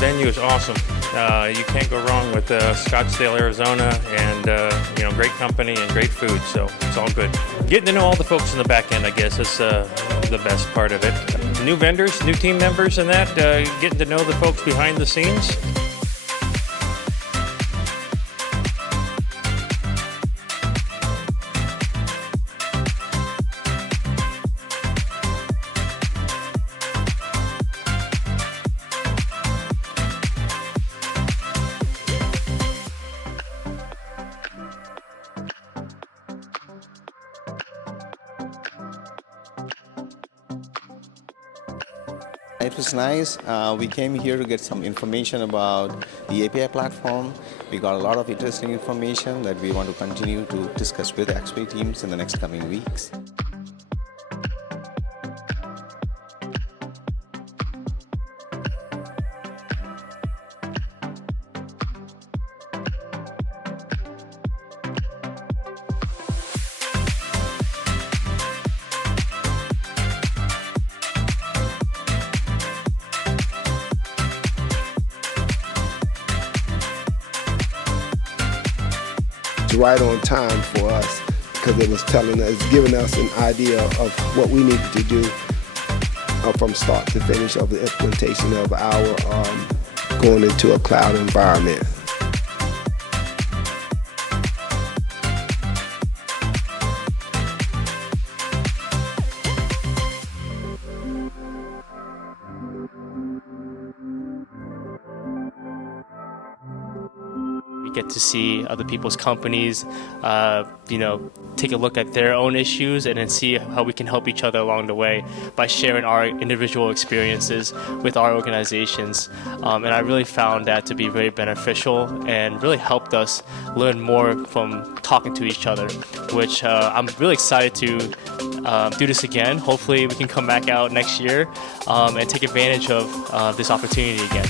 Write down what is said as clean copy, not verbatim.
venue is awesome. You can't go wrong with Scottsdale, Arizona, and great company and great food. So it's all good. Getting to know all the folks in the back end, I guess, is the best part of it. New vendors, new team members, and that getting to know the folks behind the scenes. It was nice. We came here to get some information about the API platform. We got a lot of interesting information that we want to continue to discuss with Axway teams in the next coming weeks. It's right on time for us because it was giving us an idea of what we needed to do from start to finish of the implementation of our going into a cloud environment. We get to see other people's companies, take a look at their own issues and then see how we can help each other along the way by sharing our individual experiences with our organizations. And I really found that to be very beneficial and really helped us learn more from talking to each other, which I'm really excited to do this again. Hopefully we can come back out next year and take advantage of this opportunity again.